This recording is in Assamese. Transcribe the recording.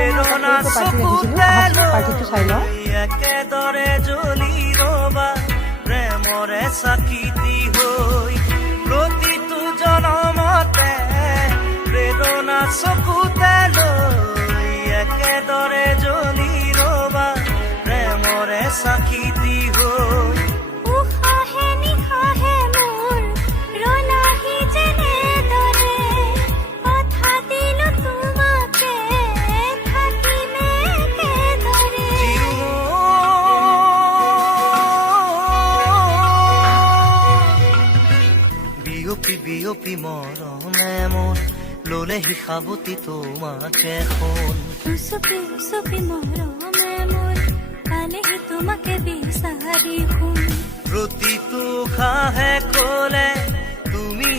প্ৰেৰণা চকুতে লৈ একেদৰে জ্বলি ৰবা প্ৰেমৰে চাকিতি হৈ প্ৰতিটো জনমতে প্ৰেৰণা চকুতে লৈ একেদৰে জ্বলি ৰবা প্ৰেমৰে চাকিতি হৈ বিয়পি মৰমে মন ললেহি সাৱতি তোমাকে সোণ উচপি মৰমে মোৰ পালেহি তোমাকে বিচাৰি শুন প্ৰতিটো খাহে কলে তুমি